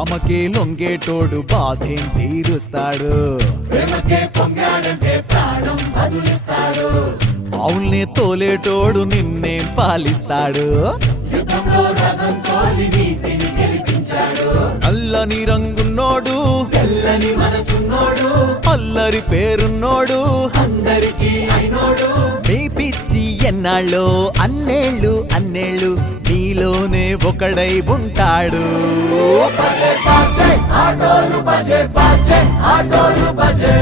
ఆమెకే లొంగేటోడు బాధేం తీరుస్తాడు, ప్రేమకే పొంగాడంటే ప్రాణం బదులిస్తాడు. ఆవుల్ని తోలేటోడు నిన్నేం పాలిస్తాడు, యుద్ధంలో రథం తోలి నీతిని గెలిపించాడు. నల్లని రంగున్నోడు తెల్లని మనసున్నోడు, అల్లరి పేరున్నోడు, అందరికీ అయినోడు. మీ పిచ్చి ఎన్నాళ్ళు అన్నేళ్ళు అన్నేళ్ళు నీలోనే ఒకడై ఉంటాడు. బజే బాజే ఆటోలు బజే బాజే ఆటోలు బజే